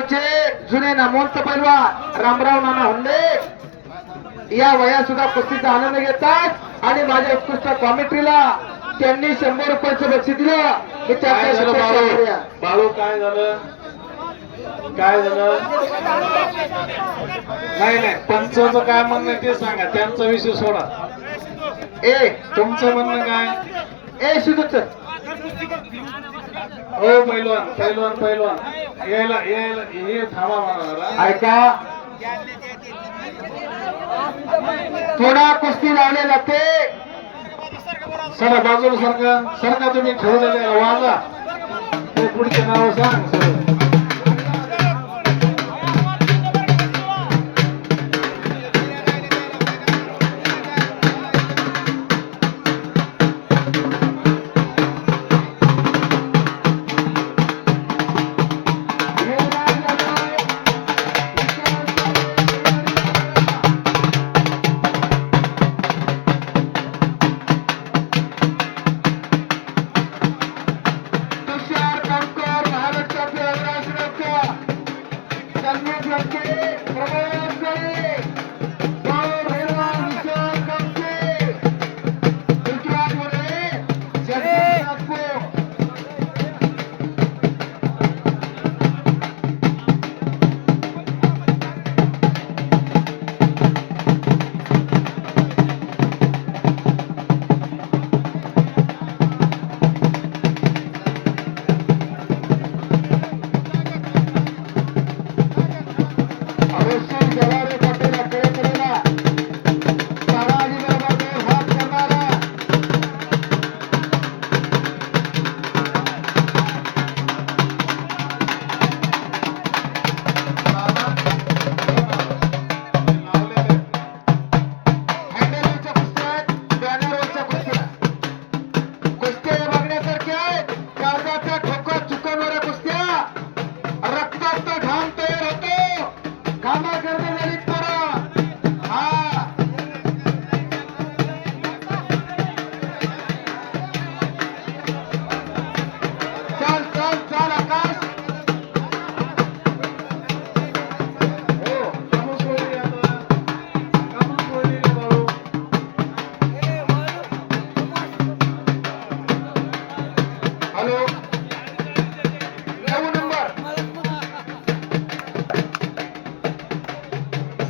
गावचे जुने नामवंत पैलवान रामराव नाना हुंडे या वयात सुद्धा कुस्तीचा आनंद घेतात आणि माझ्या उत्कृष्ट कॉमेंट्रीला त्यांनी 100 रुपयाचं बक्षीस दिलं. मी काय झालं त्यांच्या बाळू काय झालं काय झालं नाही पंचाचं काय म्हणणं ते सांगा. त्यांचा विषय सोडा. ए तुमचं म्हणणं काय? ए सुदूच हो पैलवान पैलवान पैलवान यायला यायला हे थांबा म्हणा. ऐका, थोडा कुस्ती लावले जाते. सर बाजूला सरका तुम्ही खेळू दिले वाजा ते पुढचे नाव सांग सर.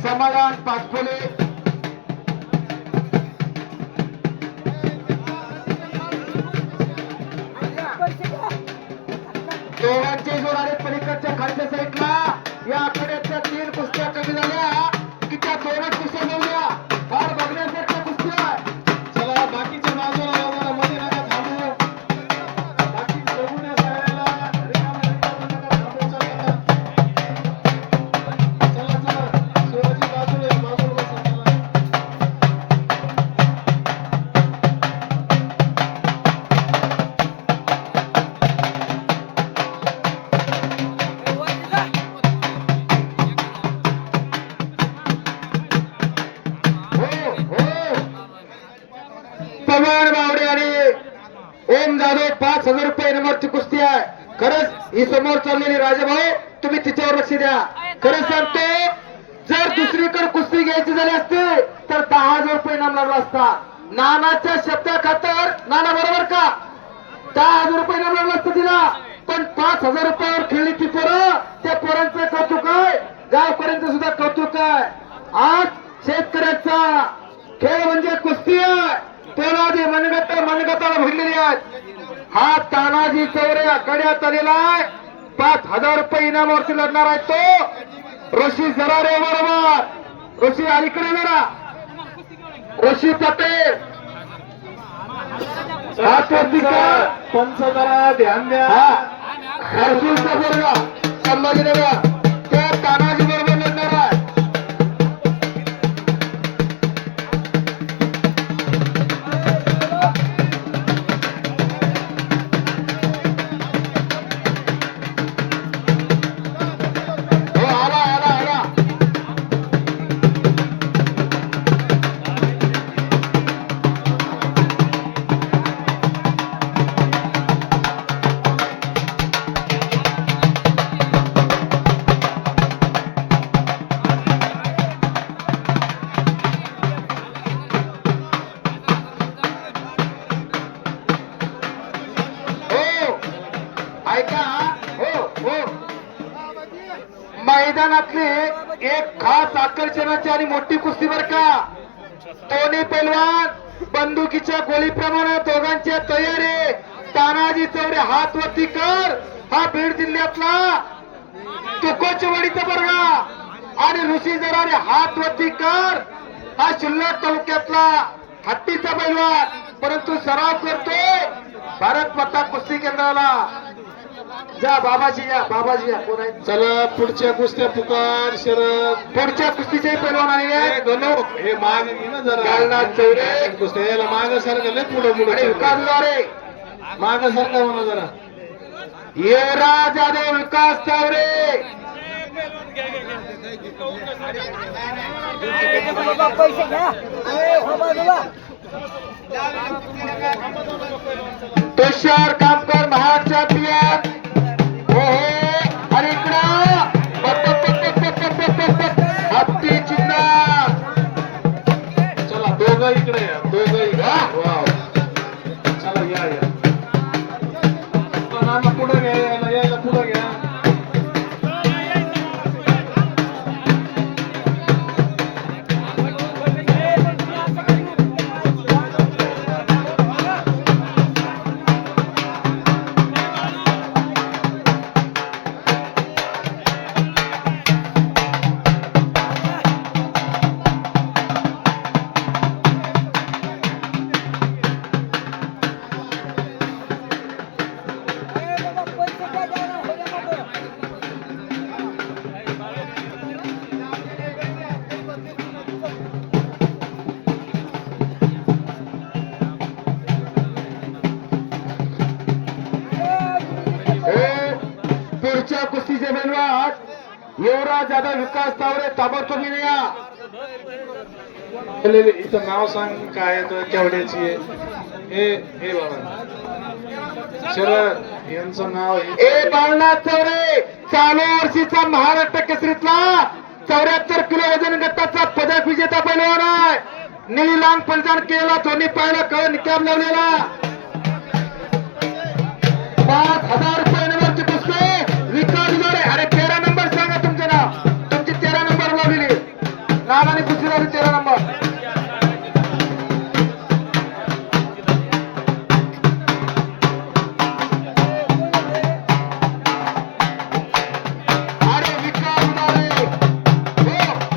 समाधान पाचफुले दोघांचे जोराने पलीकडच्या खालच्या साईडला या आठवड्याच्या 3 कुस्त्या कमी झाल्या की त्या 2च कुस्त्या मिळल्या. फार बघण्यासारख्या कुस्त्या. चला बाकीच्या बाजूला लावा, मध्ये नका थांबू. बाकी बघून या सगळ्याला. चला चला शिवाजी बाजूला या, बाजूला बसा चला. पवन बावडे आणि ओम जाधव 5,000 रुपये नंबरची कुस्ती आहे. खरंच ही समोर चाललेली राजाभाऊ तुम्ही तिच्यावर लक्ष द्या. खरंच सांगतो, जर दुसरीकडे कुस्ती घ्यायची झाली असते तर 10,000 रुपये इनाम लागला असता. नानाच्या शब्दा खातर नाना बरोबर का 10,000 रुपये इनाम लागला असतं तिला. पण 5,000 रुपयावर खेळली ती पोरं. त्या पोरांचं कौतुक आहे, गावकऱ्यांचं सुद्धा कौतुक आहे. आज शेतकऱ्याचा खेळ म्हणजे कुस्ती आहे. पोलादी मनगताला भरलेली आहेत. हा तानाजी चौरे आखाड्यात आलेला आहे. 5,000 रुपये इनामावरती लढणार आहे तो ऋषी जरारे बरोबर. ऋषी अलीकडे जरा ऋषी पटेल पंच जरा ध्यान द्या. हरसूलचा पोरगा संभाजीनगर त्या तानाजी बरोबर लढणार आहे. हो आला आला आला. मैदानातली एक खास आकर्षणाची आणि मोठी कुस्ती बर का. दोन्ही पैलवान बंदुकीच्या गोळीप्रमाणे दोघांच्या तयारी. तानाजी चौरे हात वरती कर. हा बीड जिल्ह्यातला तुकोचवाडीचा बरगा आणि ऋषी जरारे हात वरती कर. हा शिल्लक तालुक्यातला हत्तीचा पैलवान, परंतु सराव करतोय भारत माता कुस्ती केंद्राला. जा बाबाजी, या बाबाजी, या कोण आहे. चला पुढच्या कुस्त्या पुकार शरद. पुढच्या कुस्तीचे पैलवान आलेले आहेत. हे माग घे ना जरा. गालनाथ चौरे कुस्त्या याला माग सारखं लय पुढे आणि पुढे विकास द्वारे माग सारखा म्हणा जरा. युवराज यादव, विकास चौरे. पैसे घ्या. तुषार कामकर महाराज चॅम्पियन. हो आणि इकडं हत्ती चिन्ह. चला दोघं इकडे या, दोघं इकडे. वाव. चला या या. नाना पुढे घ्या, यायला पुढे घ्या. पुढच्या कुस्तीचे पैलवान युवराज यादव, विकास तावरे. ताबडतोब या. इथं नाव सांग काय आहे तर केवढ्याची आहे. हे बाबा शरद यांचं नाव ए बाळनाथ चौरे चालू वर्षीचा महाराष्ट्र केसरीतला 74 किलो वजन गटाचा पदक विजेता पैलवान आहे. निळी लांग परिधान केलेला, दोन्ही पायाला कळ निकाब लावलेला.